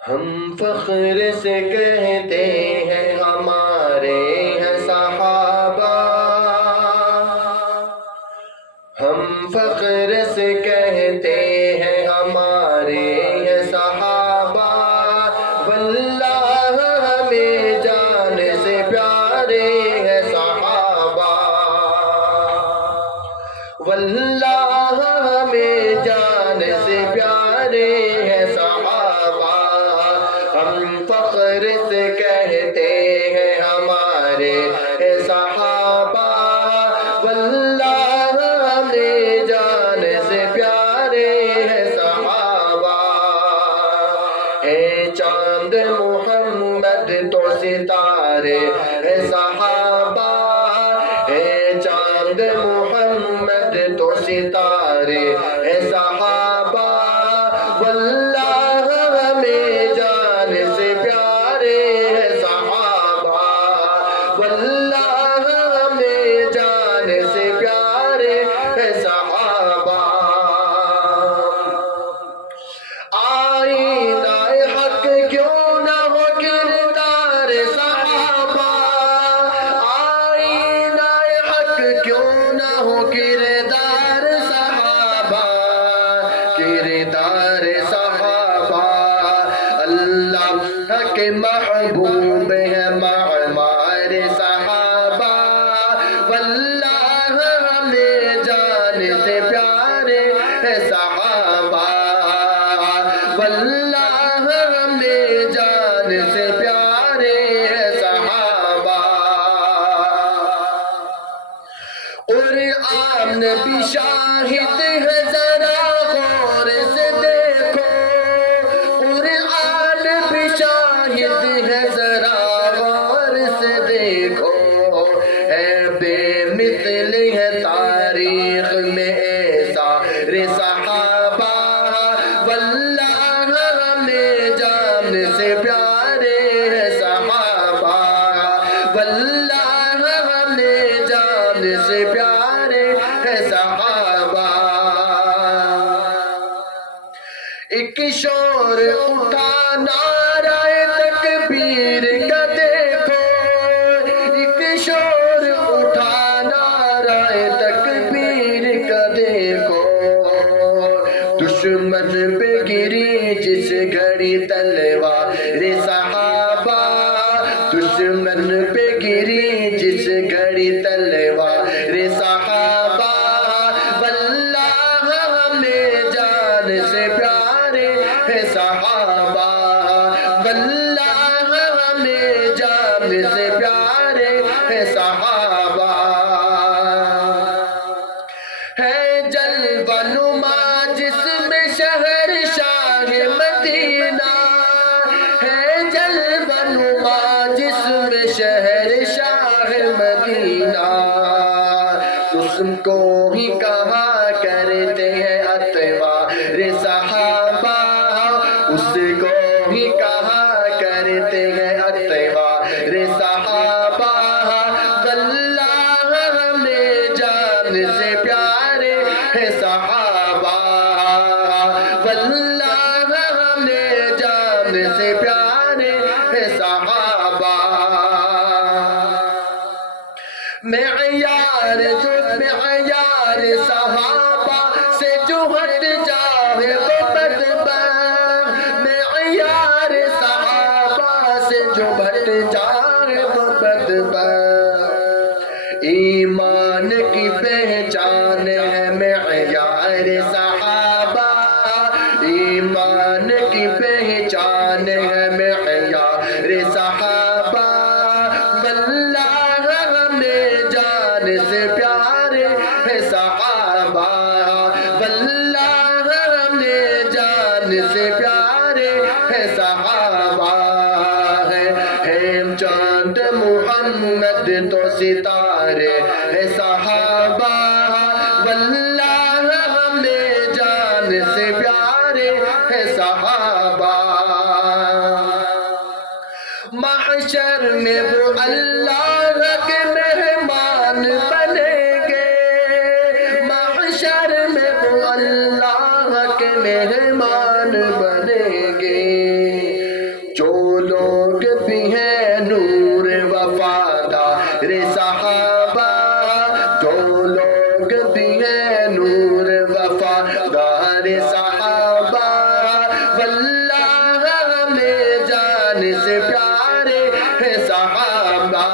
ہم فخر سے کہتے ہیں ہمارے ہیں صحابہ، ہم فخر سے کہتے ہیں ہمارے ہیں صحابہ، واللہ ہمیں جان سے پیارے ہیں صحابہ، واللہ ہمیں جان سے پیارے ہیں صحابہ، ہم فخر سے کہتے ہیں ہمارے ہیں صحابہ، واللہ ہمیں جان سے پیارے ہیں صحابہ، ہے چاند محمد تو ستارے ہے صحابہ، ہے چاند محمد تو ستارے ہے صحابہ، واللہ ہمیں جان سے پیارے ہے صحابہ، واللہ ہمیں جان سے پیارے ہے صحابہ، آئینہ حق کیوں نہ ہو کردار صحابہ، آئینہ حق کیوں نہ ہو کردار صحابہ، کردار صحابہ، اللہ کے محبوب ہے معمار صحابہ، واللہ ہمیں جان سے پیارے ہے صحابہ، واللہ ہمیں جان سے پیارے ہے صحابہ، قرآن بھی شاہد ہے ذرا غور سے دیکھو، قرآن بھی شاہد ہے ذرا غور سے دیکھو، ہے بے مثل ہے تاریخ میں ایثار صحابہ، واللہ ہمیں جان سے پیارے ہے صحابہ، واللہ ہمیں جان سے پیارے ہے صحابہ، ایک شور اٹھا نعرہ تکبیر کا دیکھو، ایک شور اٹھا نعرہ تکبیر کا دیکھو، دشمن پہ گری جس گھڑی تلوار صحابہ، دشمن پہ گری جس گھڑی تلوار صحابہ، واللہ ہمیں جان سے پیارے ہے صحابہ، واللہ ہمیں جان سے پیارے ہے صحابہ، ہے جلوہ نما جس میں شہر شاہ مدینہ، ہے جلوہ نما جس میں شہر شاہ مدینہ، اس کو ہی کہا کرتے ہیں اتباع صحابہ، اس کو ہی کہا کرتے ہیں اتباع صحابہ، واللہ ہمیں جان سے پیارے ہے صحابہ، واللہ ہمیں جان سے پیارے ہے صحابہ، معیار جو معیار صحابہ سے جو ہٹ جائے وہ بدبخت، معیار صحابہ سے جو ہٹ جائے وہ بدبخت، ایمان کی پہچان ہے معیار صحابہ، ایمان کی پہچان ہے معیار صحابہ، واللہ ہمیں جان سے پیارے ہے صحابہ، واللہ ہمیں جان سے پیارے ہے صحابہ، ہے چاند محمد تو ستارے ہے صحابہ، واللہ ہمیں جان سے پیارے ہے صحابہ، محشر میں وہ اللہ کے مہمان بنیں گے، محشر میں وہ اللہ کے مہمان بنیں گے، چمکتی ہے نور وفادار صحابہ واللہ ہمیں جان سے پیارے ہیں صحابہ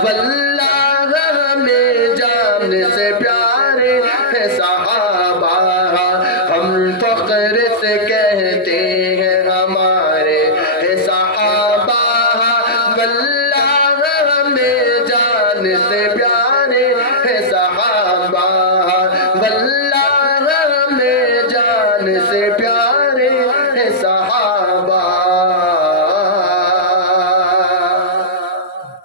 واللہ ہمیں جان سے پیارے ہیں صحابہ ہم فخر سے کہتے ہیں ہمارے ہیں صحابہ واللہ ہمیں جان سے